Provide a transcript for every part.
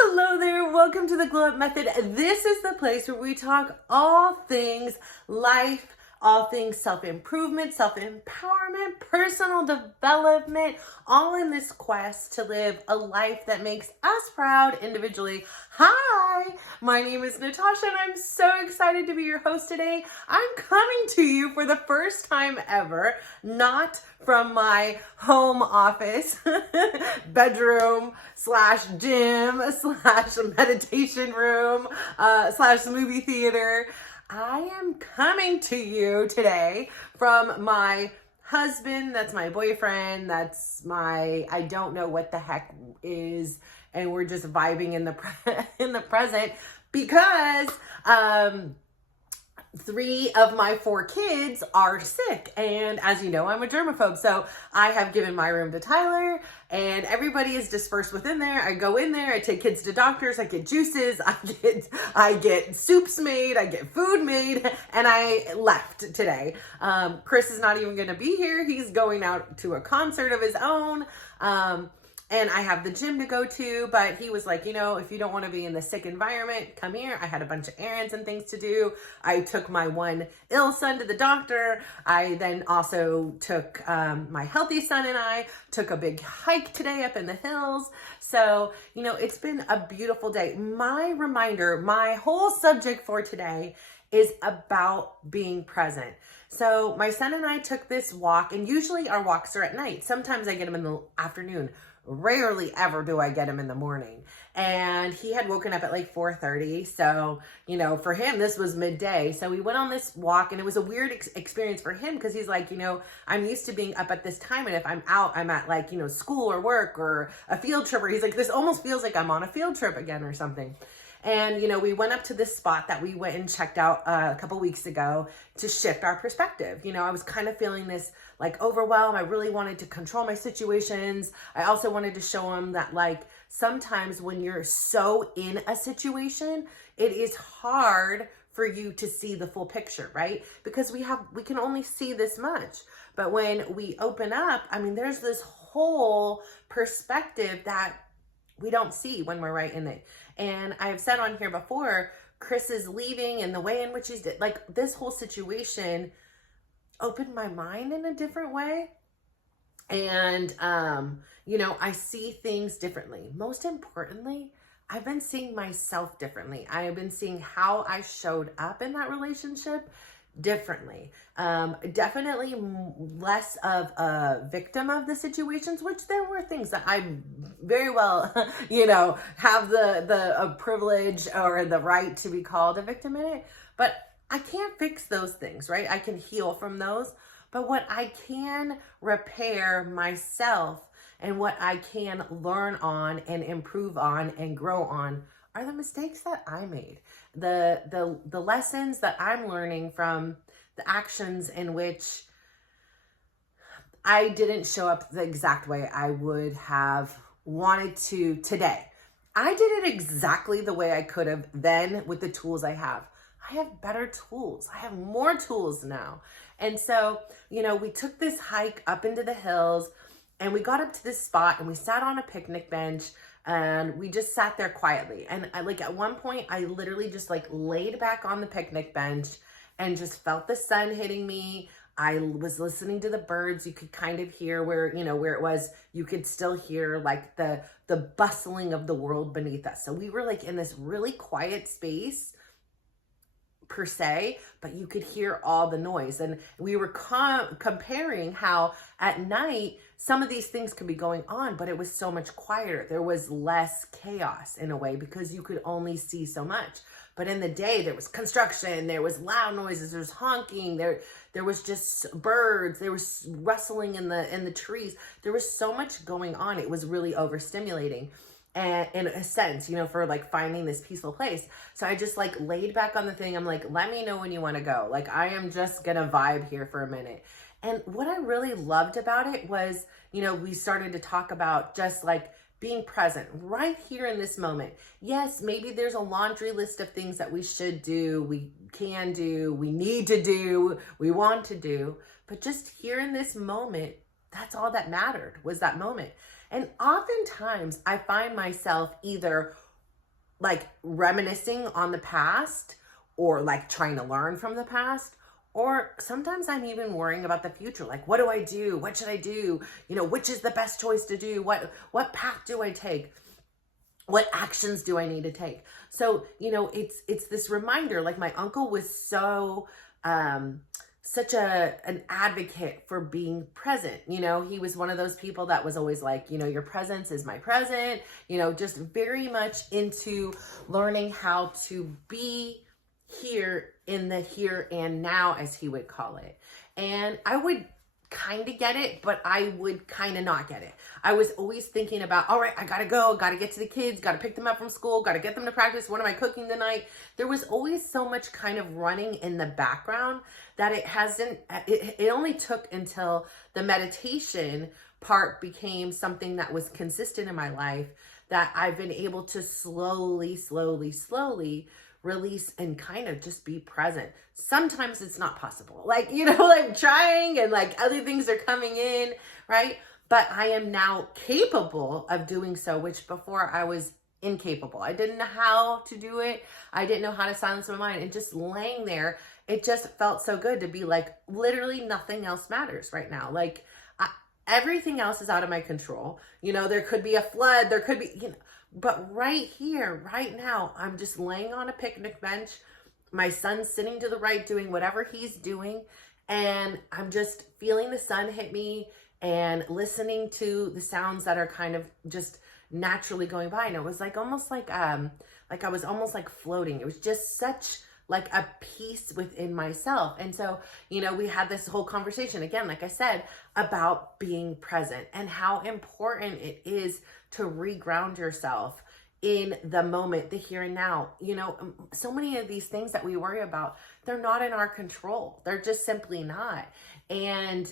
Hello there, welcome to the Glow Up Method. This is the place where we talk all things life, all things self-improvement, self-empowerment, personal development, all in this quest to live a life that makes us proud individually. Hi, my name is Natasha and I'm so excited to be your host today. I'm coming to you for the first time ever, not from my home office, bedroom slash gym slash meditation room slash movie theater. I am coming to you today from my husband, that's my boyfriend, that's my, I don't know what the heck is, and we're just vibing in the present because, 3 of my 4 kids are sick. And as you know, I'm a germaphobe. So I have given my room to Tyler and everybody is dispersed within there. I go in there, I take kids to doctors, I get juices, I get soups made, I get food made, and I left today. Chris is not even going to be here. He's going out to a concert of his own. And I have the gym to go to, but he was like, if you don't want to be in the sick environment, come here. I had a bunch of errands and things to do. I took my one ill son to the doctor. I then also took my healthy son and I took a big hike today up in the hills. So, it's been a beautiful day. My reminder, my whole subject for today is about being present. So my son and I took this walk, and usually our walks are at night. Sometimes I get them in the afternoon. Rarely ever do I get him in the morning. And he had woken up at like 4:30. So, for him, this was midday. So we went on this walk and it was a weird experience for him because he's like, I'm used to being up at this time. And if I'm out, I'm at like, school or work or a field trip. Or he's like, this almost feels like I'm on a field trip again or something. And, we went up to this spot that we went and checked out a couple weeks ago to shift our perspective. I was kind of feeling this like overwhelm. I really wanted to control my situations. I also wanted to show him that like sometimes when you're so in a situation, it is hard for you to see the full picture, right? Because we can only see this much. But when we open up, there's this whole perspective that we don't see when we're right in it. And I've said on here before, Chris is leaving and the way in which he's like this whole situation opened my mind in a different way. And, I see things differently. Most importantly, I've been seeing myself differently. I have been seeing how I showed up in that relationship differently. Definitely less of a victim of the situations, which there were things that I very well, have the privilege or the right to be called a victim in it. But I can't fix those things, right? I can heal from those. But what I can repair myself and what I can learn on and improve on and grow on are the mistakes that I made. The lessons that I'm learning from the actions in which I didn't show up the exact way I would have wanted to today. I did it exactly the way I could have then with the tools I have. I have better tools. I have more tools now. And so, we took this hike up into the hills and we got up to this spot and we sat on a picnic bench and we just sat there quietly. And at one point, I literally just laid back on the picnic bench and just felt the sun hitting me. I was listening to the birds. You could kind of hear where it was, you could still hear the bustling of the world beneath us. So we were in this really quiet space per se, but you could hear all the noise. And we were comparing how at night, some of these things could be going on, but it was so much quieter. There was less chaos in a way because you could only see so much. But in the day, there was construction, there was loud noises, there was honking, there was just birds, there was rustling in the trees. There was so much going on. It was really overstimulating. And in a sense, for finding this peaceful place. So I just laid back on the thing. I'm like, let me know when you want to go. I am just gonna vibe here for a minute. And what I really loved about it was, we started to talk about just being present right here in this moment. Yes, maybe there's a laundry list of things that we should do, we can do, we need to do, we want to do, but just here in this moment, that's all that mattered was that moment. And oftentimes I find myself either like reminiscing on the past, or like trying to learn from the past. Or sometimes I'm even worrying about the future. Like, what do I do? What should I do? You know, which is the best choice to do? What path do I take? What actions do I need to take? So, you know, it's this reminder. Like, my uncle was such an advocate for being present. You know, he was one of those people that was always like, you know, your presence is my present, you know, just very much into learning how to be here in the here and now, as he would call it. And I would kind of get it, but I would kind of not get it. I was always thinking about, all right, I gotta go, gotta get to the kids, gotta pick them up from school, gotta get them to practice. What am I cooking tonight? There was always so much kind of running in the background that it only took until the meditation part became something that was consistent in my life that I've been able to slowly release and kind of just be present. Sometimes it's not possible. Like, you know, like trying and like other things are coming in, right? But I am now capable of doing so, which before I was incapable. I didn't know how to do it. I didn't know how to silence my mind. And just laying there, it just felt so good to be like, literally nothing else matters right now. Like, everything else is out of my control. You know, there could be a flood, there could be, you know, but right here, right now, I'm just laying on a picnic bench. My son's sitting to the right doing whatever he's doing. And I'm just feeling the sun hit me and listening to the sounds that are kind of just naturally going by. And it was like almost like I was almost like floating. It was just such like a peace within myself. And so, you know, we had this whole conversation again, like I said, about being present and how important it is to reground yourself in the moment, the here and now. You know, so many of these things that we worry about, they're not in our control. They're just simply not. And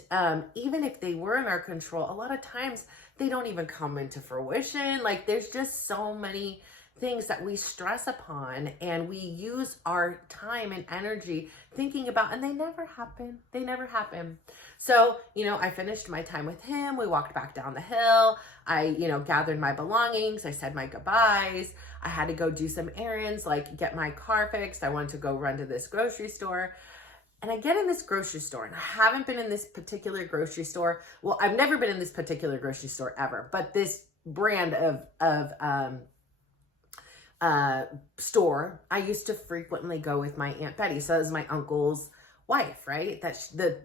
even if they were in our control, a lot of times they don't even come into fruition. Like, there's just so many things that we stress upon and we use our time and energy thinking about, and they never happen. They never happen. So, you know, I finished my time with him. We walked back down the hill. I, you know, gathered my belongings. I said my goodbyes. I had to go do some errands, like get my car fixed. I wanted to go run to this grocery store. And I get in this grocery store, and I haven't been in this particular grocery store. Well, I've never been in this particular grocery store ever, but this brand of store I used to frequently go with my Aunt Betty. So that was my uncle's wife, right?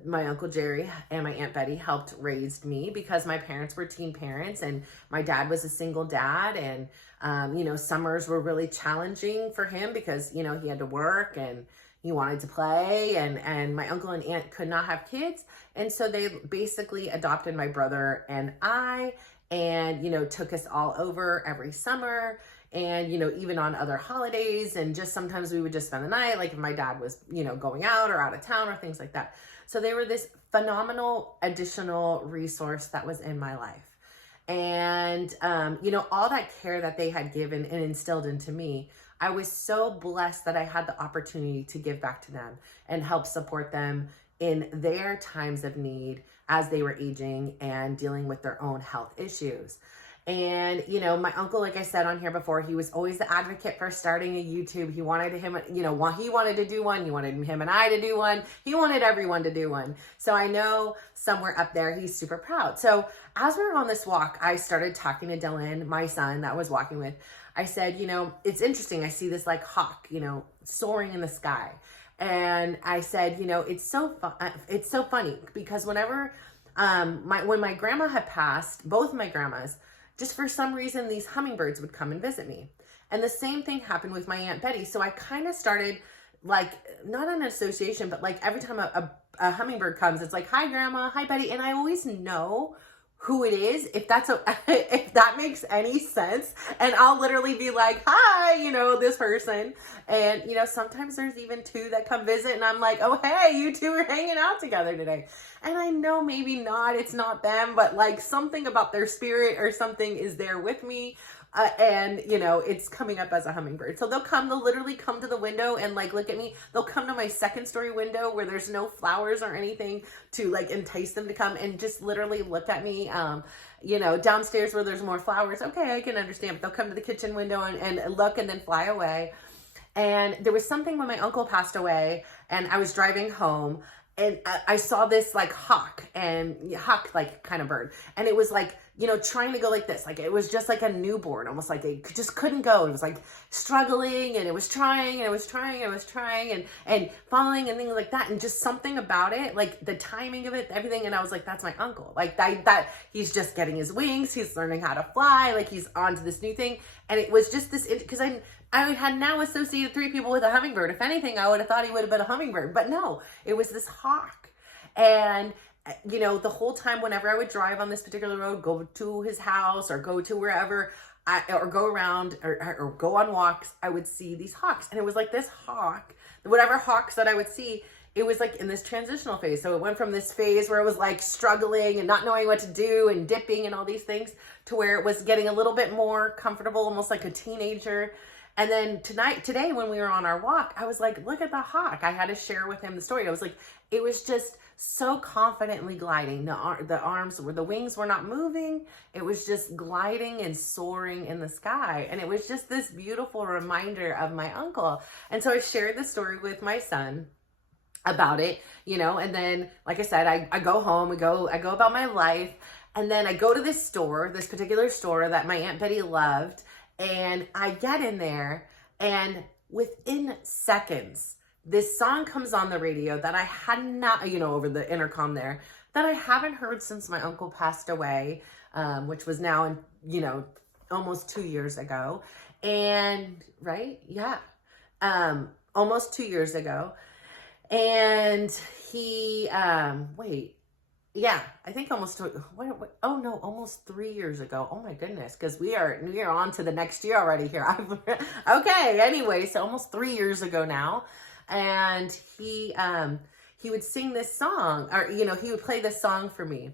My Uncle Jerry and my Aunt Betty helped raise me because my parents were teen parents and my dad was a single dad. And, you know, summers were really challenging for him because, you know, he had to work and he wanted to play, and my uncle and aunt could not have kids. And so they basically adopted my brother and I, and, you know, took us all over every summer. And, you know, even on other holidays, and just sometimes we would just spend the night, like if my dad was, you know, going out or out of town or things like that. So they were this phenomenal additional resource that was in my life. And, you know, all that care that they had given and instilled into me, I was so blessed that I had the opportunity to give back to them and help support them in their times of need as they were aging and dealing with their own health issues. And, you know, my uncle, like I said on here before, he was always the advocate for starting a YouTube. He wanted him, you know, he wanted to do one. He wanted him and I to do one. He wanted everyone to do one. So I know somewhere up there, he's super proud. So as we were on this walk, I started talking to Dylan, my son that I was walking with. I said, you know, it's interesting. I see this like hawk, you know, soaring in the sky. And I said, you know, it's so funny because whenever, when my grandma had passed, both my grandmas, just for some reason, these hummingbirds would come and visit me. And the same thing happened with my Aunt Betty. So I kind of started like, not an association, but like every time a hummingbird comes, it's like, hi grandma, hi Betty. And I always know who it is, if that makes any sense. And I'll literally be like, hi, you know, this person. And, you know, sometimes there's even two that come visit and I'm like, oh, hey, you two are hanging out together today. And I know maybe not, it's not them, but like something about their spirit or something is there with me. and you know, it's coming up as a hummingbird. So they'll literally come to the window and like look at me. They'll come to my second story window where there's no flowers or anything to like entice them to come, and just literally look at me. You know, downstairs where there's more flowers, okay, I can understand, but they'll come to the kitchen window and look and then fly away. And there was something when my uncle passed away and I was driving home, and I saw this like hawk like kind of bird. And it was like, you know, trying to go like this. Like it was just like a newborn, almost like it just couldn't go. It was like struggling, and it was trying and it was trying and it was trying and falling and things like that. And just something about it, like the timing of it, everything. And I was like, that's my uncle. Like that he's just getting his wings. He's learning how to fly. Like he's on to this new thing. And it was just this, because I had now associated 3 people with a hummingbird. If anything, I would have thought he would have been a hummingbird, but no, it was this hawk. And, you know, the whole time, whenever I would drive on this particular road, go to his house or go to wherever, or go around or go on walks, I would see these hawks. And it was like this hawk, whatever hawks that I would see, it was like in this transitional phase. So it went from this phase where it was like struggling and not knowing what to do and dipping and all these things, to where it was getting a little bit more comfortable, almost like a teenager. And then today, when we were on our walk, I was like, look at the hawk. I had to share with him the story. I was like, it was just so confidently gliding. The wings were not moving. It was just gliding and soaring in the sky. And it was just this beautiful reminder of my uncle. And so I shared the story with my son about it, you know, and then, like I said, I go home, I go about my life. And then I go to this particular store that my Aunt Betty loved. And I get in there, and within seconds, this song comes on the radio that I had not, you know, over the intercom there, that I haven't heard since my uncle passed away, which was now, you know, almost 2 years ago. And, right? Yeah. Almost 2 years ago. And he, yeah, I think almost 3 years ago. Oh my goodness, because we are on to the next year already here. Okay, anyway, so almost 3 years ago now. And he would sing this song, or, you know, he would play this song for me.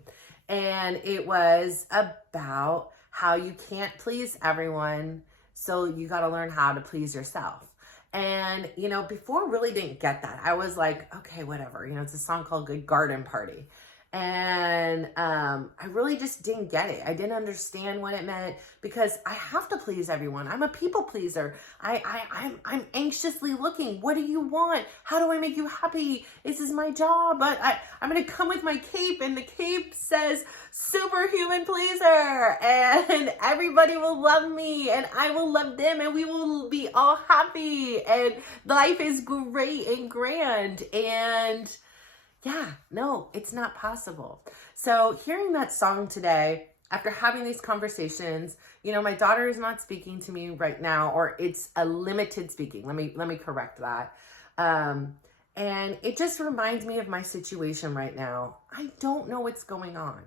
And it was about how you can't please everyone, so you got to learn how to please yourself. And, you know, before, really didn't get that. I was like, okay, whatever. You know, it's a song called Good Garden Party. And I really just didn't get it. I didn't understand what it meant, because I have to please everyone. I'm a people pleaser. I'm anxiously looking. What do you want? How do I make you happy? This is my job. But I'm going to come with my cape, and the cape says superhuman pleaser, and everybody will love me, and I will love them, and we will be all happy, and life is great and grand. And yeah, no, it's not possible. So hearing that song today, after having these conversations, you know, my daughter is not speaking to me right now, or it's a limited speaking. Let me correct that. And it just reminds me of my situation right now. I don't know what's going on,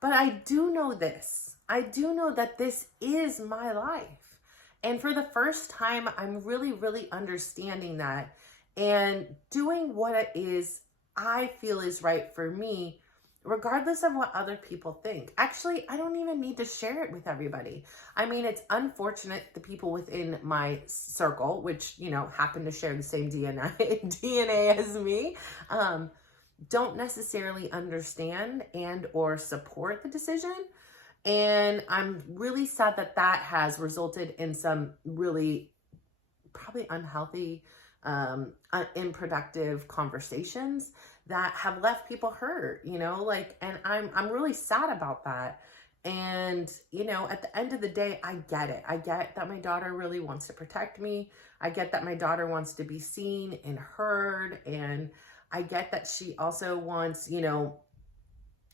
but I do know this. I do know that this is my life. And for the first time, I'm really, really understanding that and doing what it is I feel is right for me, regardless of what other people think. Actually, I don't even need to share it with everybody. I mean, it's unfortunate the people within my circle, which, you know, happen to share the same DNA as me, don't necessarily understand and or support the decision. And I'm really sad that that has resulted in some really probably unhealthy, unproductive conversations that have left people hurt, you know, like, and I'm really sad about that. And, you know, at the end of the day, I get it. I get that my daughter really wants to protect me. I get that my daughter wants to be seen and heard. And I get that she also wants, you know,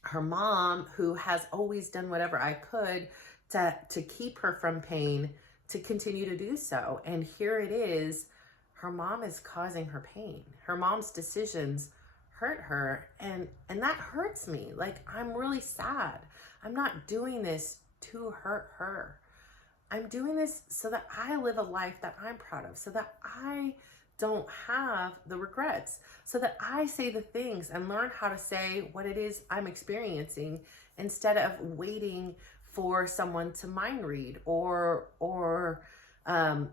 her mom, who has always done whatever I could to keep her from pain, to continue to do so. And here it is, her mom is causing her pain. Her mom's decisions hurt her, and that hurts me. Like, I'm really sad. I'm not doing this to hurt her. I'm doing this so that I live a life that I'm proud of, so that I don't have the regrets, so that I say the things and learn how to say what it is I'm experiencing, instead of waiting for someone to mind read or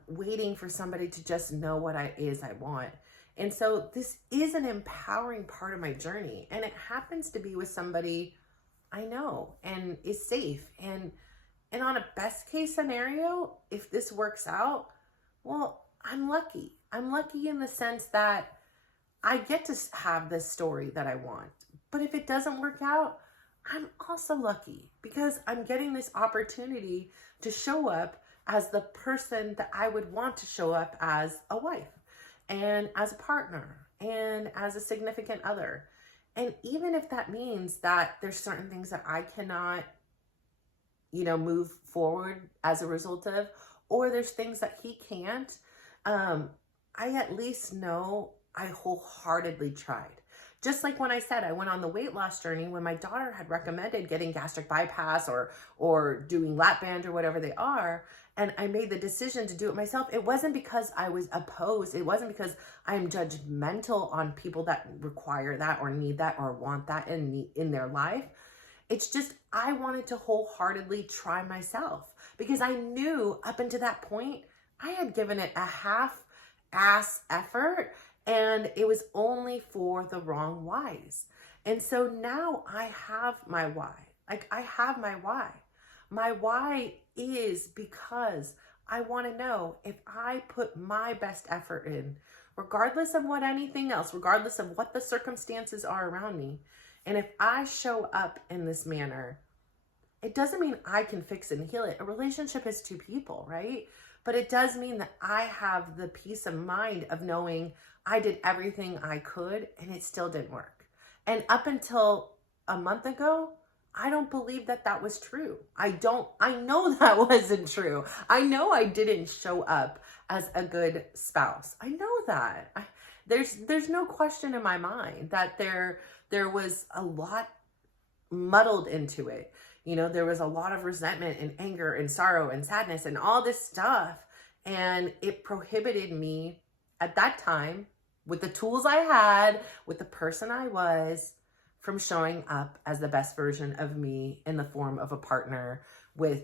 waiting for somebody to just know what I want. And so this is an empowering part of my journey, and it happens to be with somebody I know and is safe. And on a best case scenario, if this works out, well, I'm lucky. I'm lucky in the sense that I get to have this story that I want. But if it doesn't work out, I'm also lucky because I'm getting this opportunity to show up as the person that I would want to show up as a wife and as a partner and as a significant other. And even if that means that there's certain things that I cannot, move forward as a result of, or there's things that he can't, I at least know I wholeheartedly tried. Just like when I said I went on the weight loss journey when my daughter had recommended getting gastric bypass or doing lap band or whatever they are, and I made the decision to do it myself. It wasn't because I was opposed. It wasn't because I am judgmental on people that require that or need that or want that in their life. It's just I wanted to wholeheartedly try myself because I knew up until that point I had given it a half-ass effort, and it was only for the wrong whys. And so now I have my why. I have my why. My why is because I want to know if I put my best effort in, regardless of what anything else, regardless of what the circumstances are around me, and if I show up in this manner, it doesn't mean I can fix it and heal it. A relationship is two people, right? But it does mean that I have the peace of mind of knowing I did everything I could and it still didn't work. And up until a month ago, I don't believe that was true. I know that wasn't true. I know I didn't show up as a good spouse. I know that. There's no question in my mind that there was a lot muddled into it. There was a lot of resentment and anger and sorrow and sadness and all this stuff. And it prohibited me at that time, with the tools I had, with the person I was, from showing up as the best version of me in the form of a partner with,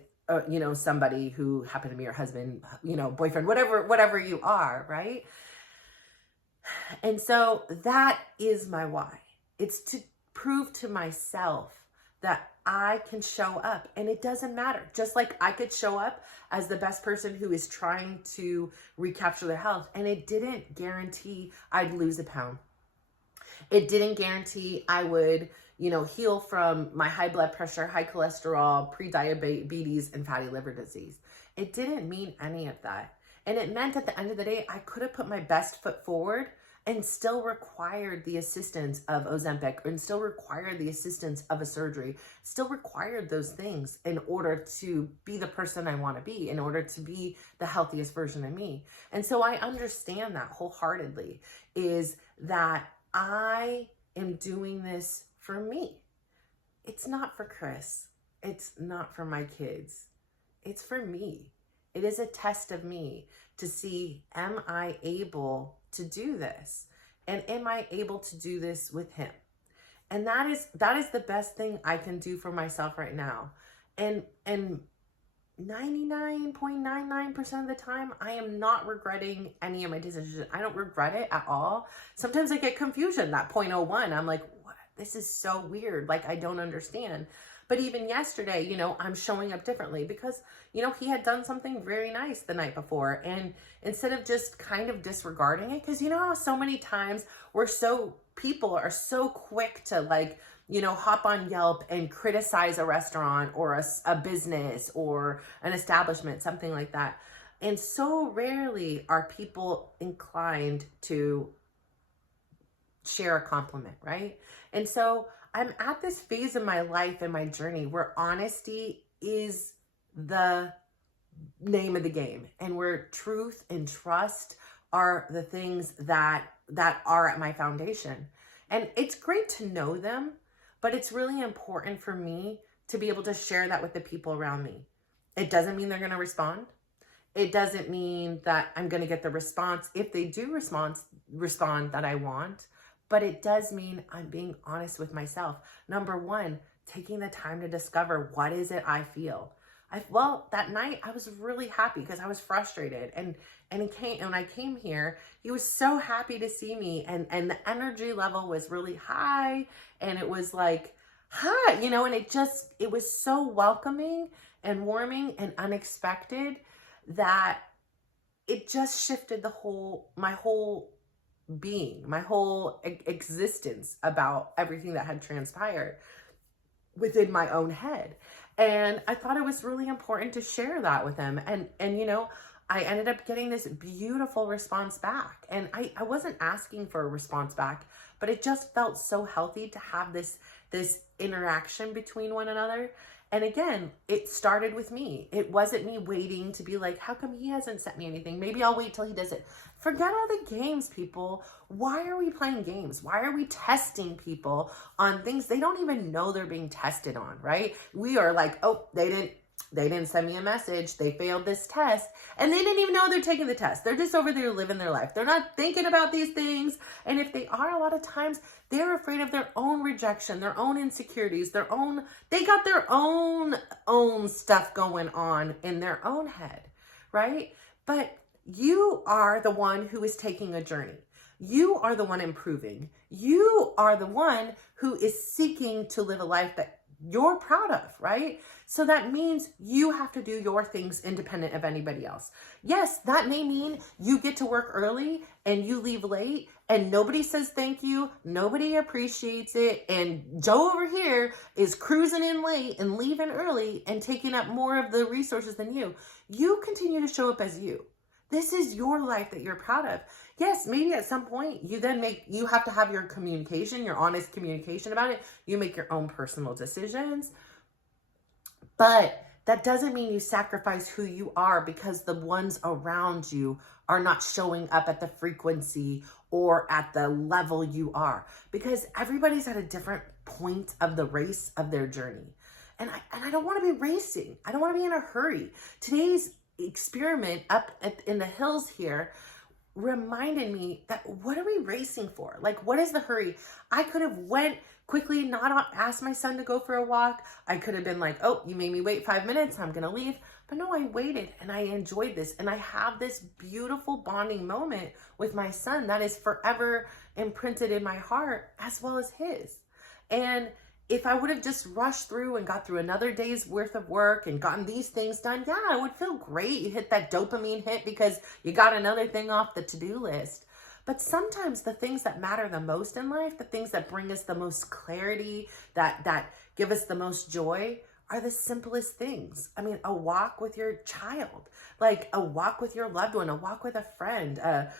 somebody who happened to be your husband, boyfriend, whatever you are, right? And so that is my why. It's to prove to myself that I can show up, and it doesn't matter. Just like I could show up as the best person who is trying to recapture their health, and it didn't guarantee I'd lose a pound. It didn't guarantee I would, heal from my high blood pressure, high cholesterol, pre-diabetes, and fatty liver disease. It didn't mean any of that. And it meant at the end of the day, I could have put my best foot forward and still required the assistance of Ozempic, and still required the assistance of a surgery, still required those things in order to be the person I want to be, in order to be the healthiest version of me. And so I understand that wholeheartedly, is that I am doing this for me. It's not for Chris. It's not for my kids. It's for me. It is a test of me to see, am I able to do this? And am I able to do this with him? And that is the best thing I can do for myself right now. And 99.99% of the time, I am not regretting any of my decisions. I don't regret it at all. Sometimes I get confusion, that 0.01. I'm like, what? This is so weird. I don't understand. But even yesterday, I'm showing up differently because, he had done something very nice the night before. And instead of just kind of disregarding it, because how so many times people are so quick to hop on Yelp and criticize a restaurant or a business or an establishment, something like that. And so rarely are people inclined to share a compliment, right? And so I'm at this phase in my life and my journey where honesty is the name of the game, and where truth and trust are the things that are at my foundation. And it's great to know them, but it's really important for me to be able to share that with the people around me. It doesn't mean they're going to respond. It doesn't mean that I'm going to get the response, if they do respond, that I want. But it does mean I'm being honest with myself. Number one, taking the time to discover, what is it I feel? Well, that night I was really happy because I was frustrated, and when I came here, he was so happy to see me, and the energy level was really high, and it was like, hi, and it was so welcoming and warming and unexpected that it just shifted my whole being, my whole existence about everything that had transpired within my own head. And I thought it was really important to share that with him. And I ended up getting this beautiful response back. And I wasn't asking for a response back, but it just felt so healthy to have this interaction between one another. And again, it started with me. It wasn't me waiting to be like, how come he hasn't sent me anything? Maybe I'll wait till he does it. Forget all the games, people. Why are we playing games? Why are we testing people on things they don't even know they're being tested on, right? We are like, oh, they didn't send me a message. They failed this test. And they didn't even know they're taking the test. They're just over there living their life. They're not thinking about these things. And if they are, a lot of times they're afraid of their own rejection, their own insecurities, they got their own stuff going on in their own head, right? But you are the one who is taking a journey. You are the one improving. You are the one who is seeking to live a life that you're proud of, right? So that means you have to do your things independent of anybody else. Yes, that may mean you get to work early and you leave late and nobody says thank you, nobody appreciates it, and Joe over here is cruising in late and leaving early and taking up more of the resources than you. You continue to show up as you. This is your life that you're proud of. Yes, maybe at some point you have to have your communication, your honest communication about it. You make your own personal decisions. But that doesn't mean you sacrifice who you are because the ones around you are not showing up at the frequency or at the level you are. Because everybody's at a different point of the race of their journey. And I don't want to be racing. I don't want to be in a hurry. Today's experiment up in the hills here reminded me that what are we racing for? Like, what is the hurry? I could have went quickly, not asked my son to go for a walk. I could have been like, oh, you made me wait 5 minutes, I'm gonna leave. But no, I waited and I enjoyed this. And I have this beautiful bonding moment with my son that is forever imprinted in my heart as well as his. And if I would have just rushed through and got through another day's worth of work and gotten these things done, yeah, it would feel great. You hit that dopamine hit because you got another thing off the to-do list. But sometimes the things that matter the most in life, the things that bring us the most clarity, that give us the most joy, are the simplest things. I mean, a walk with your child, like a walk with your loved one, a walk with a friend, a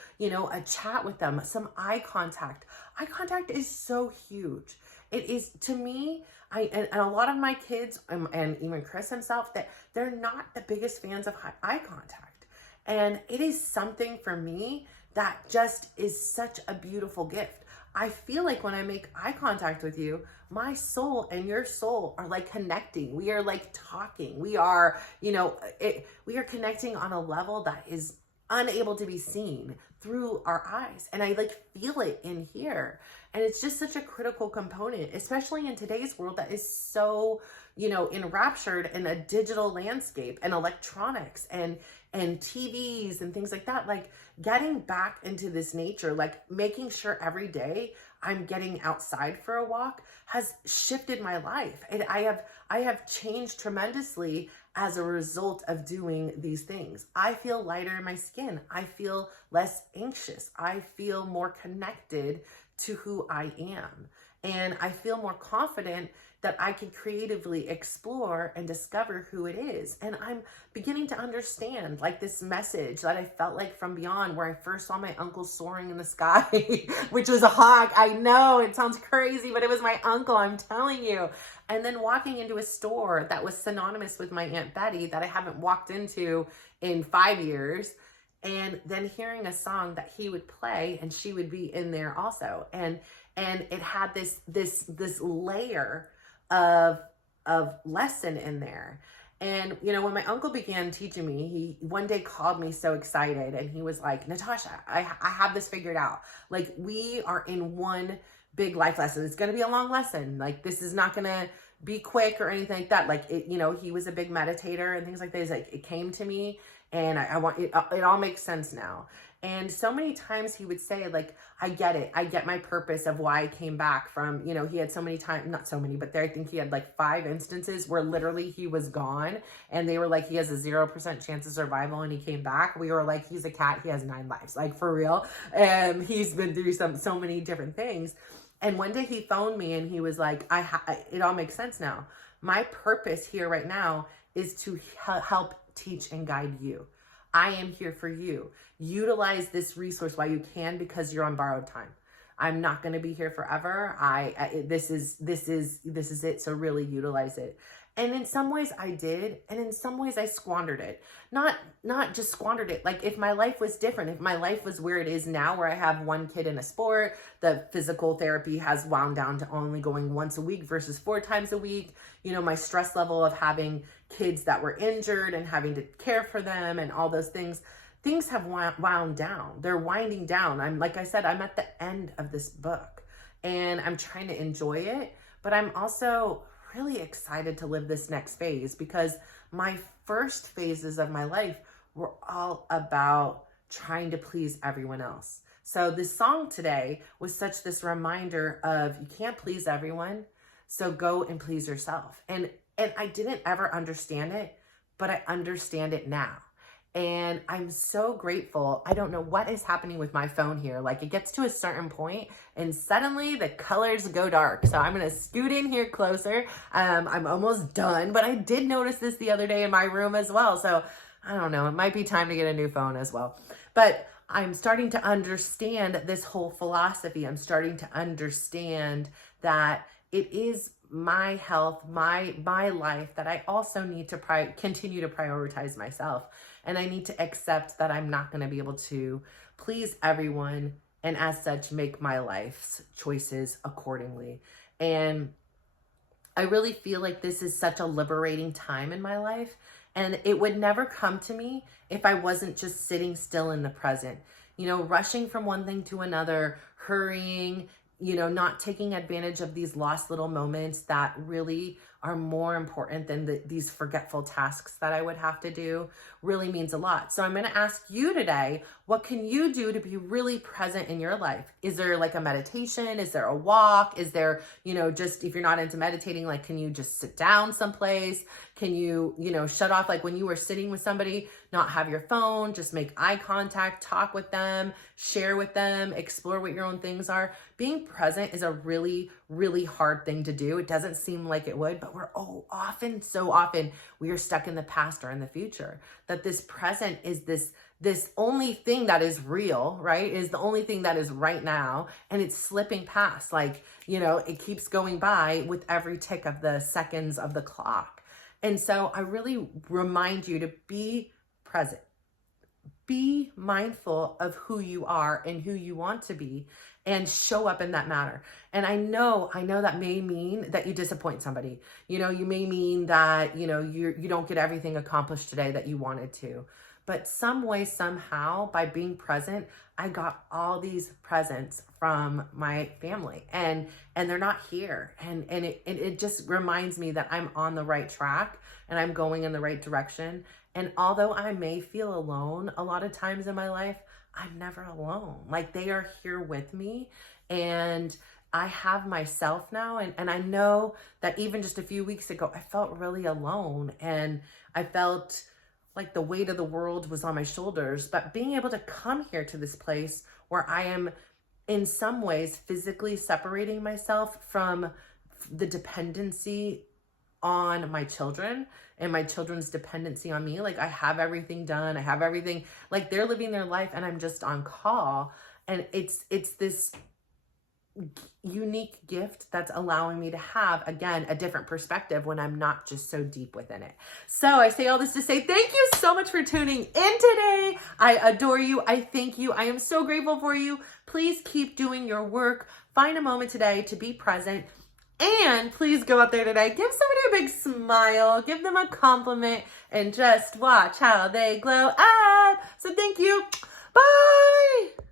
chat with them, some eye contact. Eye contact is so huge. It is, to me, and a lot of my kids, and even Chris himself, that they're not the biggest fans of eye contact. And it is something for me that just is such a beautiful gift. I feel like when I make eye contact with you, my soul and your soul are like connecting. We are like talking. We are, we are connecting on a level that is unable to be seen through our eyes. And I like feel it in here. And it's just such a critical component, especially in today's world that is so, enraptured in a digital landscape and electronics and TVs and things like that. Like getting back into this nature, like making sure every day I'm getting outside for a walk has shifted my life. And I have changed tremendously as a result of doing these things. I feel lighter in my skin. I feel less anxious. I feel more connected to who I am. And I feel more confident that I can creatively explore and discover who it is. And I'm beginning to understand like this message that I felt like from beyond, where I first saw my uncle soaring in the sky, which was a hawk. I know it sounds crazy, but it was my uncle, I'm telling you. And then walking into a store that was synonymous with my Aunt Betty that I haven't walked into in 5 years. And then hearing a song that he would play and she would be in there also. And it had this layer of lesson in there. And, when my uncle began teaching me, he one day called me so excited and he was like, Natasha, I have this figured out. Like we are in one big life lesson. It's going to be a long lesson. Like this is not going to be quick or anything like that. Like, it, you know, he was a big meditator and things like that. He's like, it came to me, and I want it. It all makes sense now. And so many times he would say, like, I get it. I get my purpose of why I came back from, you know, he had so many times, not so many, but there, I think he had like 5 instances where literally he was gone and they were like, he has a 0% chance of survival and he came back. We were like, he's a cat. He has 9 lives, like for real. And he's been through so many different things. And one day he phoned me and he was like, it all makes sense now. My purpose here right now is to help teach and guide you. I am here for you. Utilize this resource while you can, because you're on borrowed time. I'm not going to be here forever. This is it. So really utilize it. And in some ways I did, and in some ways I squandered it. Not just squandered it. Like, if my life was different, if my life was where it is now, where I have 1 kid in a sport, the physical therapy has wound down to only going once a week versus 4 times a week. You know, my stress level of having kids that were injured and having to care for them and all those things have wound down. They're winding down. Like I said, I'm at the end of this book and I'm trying to enjoy it, but I'm also really excited to live this next phase, because my first phases of my life were all about trying to please everyone else. So this song today was such this reminder of, you can't please everyone, so go and please yourself. And I didn't ever understand it, but I understand it now. And I'm so grateful. I don't know what is happening with my phone here. Like, it gets to a certain point and suddenly the colors go dark. So I'm going to scoot in here closer. I'm almost done, but I did notice this the other day in my room as well. So I don't know, it might be time to get a new phone as well. But I'm starting to understand this whole philosophy. I'm starting to understand that it is my health, my life, that I also need to continue to prioritize myself. And I need to accept that I'm not going to be able to please everyone, and as such, make my life's choices accordingly. And I really feel like this is such a liberating time in my life. And it would never come to me if I wasn't just sitting still in the present, you know, rushing from one thing to another, hurrying, you know, not taking advantage of these lost little moments that really are more important than these forgetful tasks that I would have to do, really means a lot. So I'm going to ask you today, what can you do to be really present in your life? Is there like a meditation? Is there a walk? Is there, you know, just, if you're not into meditating, like, can you just sit down someplace? Can you, you know, shut off, like when you were sitting with somebody, not have your phone, just make eye contact, talk with them, share with them, explore what your own things are. Being present is a really, really hard thing to do. It doesn't seem like it would, but we're so often we are stuck in the past or in the future, that this present is this only thing that is real, right? Is the only thing that is right now. And it's slipping past, like, you know, it keeps going by with every tick of the seconds of the clock. And so I really remind you to be present. Be mindful of who you are and who you want to be, and show up in that manner. And I know that may mean that you disappoint somebody. You know, you may mean that, you know, you don't get everything accomplished today that you wanted to. But some way, somehow, by being present, I got all these presents from my family, and they're not here. And it just reminds me that I'm on the right track and I'm going in the right direction. And although I may feel alone a lot of times in my life, I'm never alone. Like, they are here with me, and I have myself now. And I know that even just a few weeks ago, I felt really alone, and I felt like the weight of the world was on my shoulders. But being able to come here to this place where I am in some ways physically separating myself from the dependency on my children and my children's dependency on me. Like, I have everything done. I have everything, like, they're living their life and I'm just on call. And it's this unique gift that's allowing me to have, again, a different perspective when I'm not just so deep within it. So I say all this to say thank you so much for tuning in today. I adore you. I thank you. I am so grateful for you. Please keep doing your work. Find a moment today to be present. And please go out there today, give somebody a big smile, give them a compliment, and just watch how they glow up. So thank you. Bye.